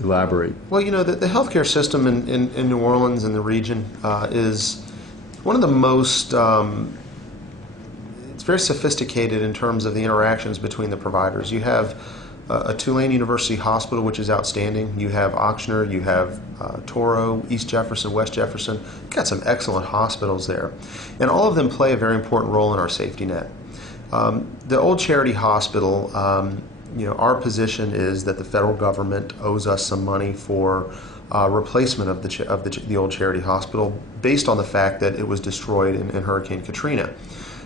Elaborate. Well, you know, the healthcare system in New Orleans and the region is one of the most, it's very sophisticated in terms of the interactions between the providers. You have a Tulane University Hospital, which is outstanding. You have Ochsner, you have Toro, East Jefferson, West Jefferson. You've got some excellent hospitals there. And all of them play a very important role in our safety net. The old charity hospital, you know, our position is that the federal government owes us some money for replacement of the old charity hospital based on the fact that it was destroyed in Hurricane Katrina.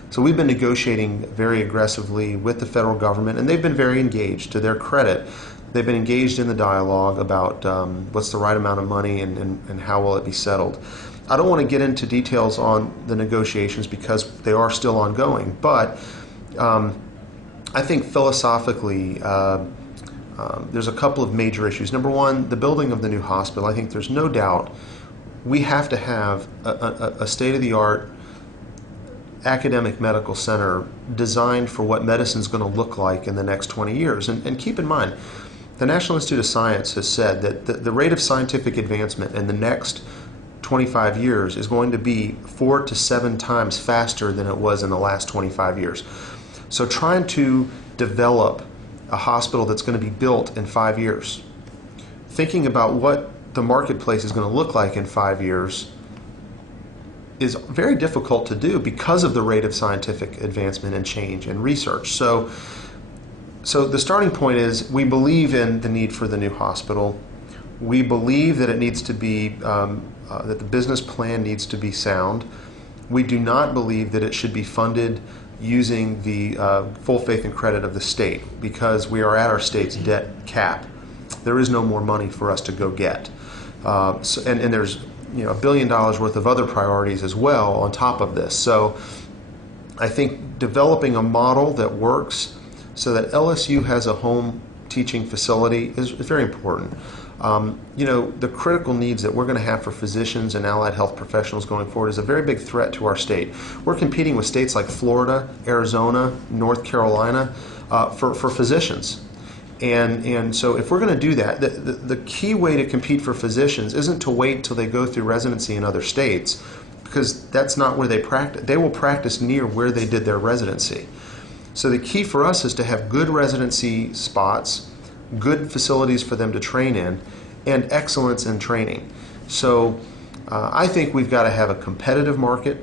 So we've been negotiating very aggressively with the federal government, and they've been very engaged. To their credit, they've been engaged in the dialogue about what's the right amount of money and how will it be settled. I don't want to get into details on the negotiations because they are still ongoing, but I think philosophically there's a couple of major issues. Number one, the building of the new hospital. I think there's no doubt we have to have a state-of-the-art academic medical center designed for what medicine is going to look like in the next 20 years. And keep in mind, the National Institute of Science has said that the rate of scientific advancement in the next 25 years is going to be 4 to 7 times faster than it was in the last 25 years. So trying to develop a hospital that's going to be built in 5 years, thinking about what the marketplace is going to look like in 5 years, is very difficult to do because of the rate of scientific advancement and change and research. So the starting point is we believe in the need for the new hospital. We believe that it needs to be, that the business plan needs to be sound. We do not believe that it should be funded using the full faith and credit of the state because we are at our state's debt cap. There is no more money for us to go get. And there's $1 billion worth of other priorities as well on top of this. So I think developing a model that works so that LSU has a home teaching facility is very important. You know, the critical needs that we're going to have for physicians and allied health professionals going forward is a very big threat to our state. We're competing with states like Florida, Arizona, North Carolina for physicians. And so if we're going to do that, the key way to compete for physicians isn't to wait until they go through residency in other states, because that's not where they practice. They will practice near where they did their residency. So the key for us is to have good residency spots, good facilities for them to train in, and excellence in training. So I think we've got to have a competitive market.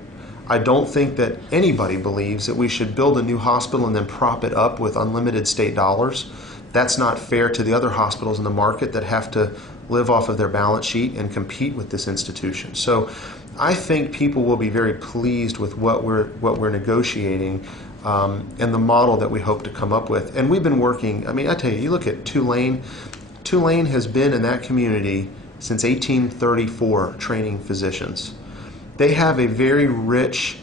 I don't think that anybody believes that we should build a new hospital and then prop it up with unlimited state dollars. That's not fair to the other hospitals in the market that have to live off of their balance sheet and compete with this institution. So I think people will be very pleased with what we're negotiating and the model that we hope to come up with. And we've been working, I mean, I tell you, you look at Tulane. Tulane has been in that community since 1834 training physicians. They have a very rich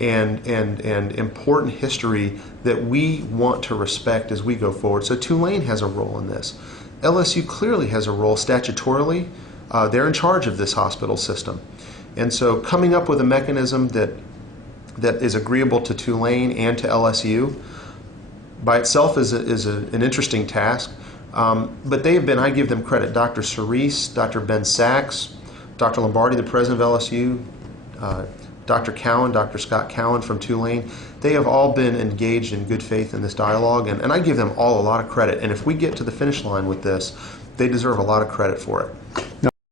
and important history that we want to respect as we go forward. So Tulane has a role in this. LSU clearly has a role statutorily. They're in charge of this hospital system. And so coming up with a mechanism that is agreeable to Tulane and to LSU by itself is an interesting task. But they have been, I give them credit, Dr. Cerise, Dr. Ben Sachs, Dr. Lombardi, the president of LSU, Dr. Cowan, Dr. Scott Cowan from Tulane, they have all been engaged in good faith in this dialogue, and I give them all a lot of credit. And if we get to the finish line with this, they deserve a lot of credit for it.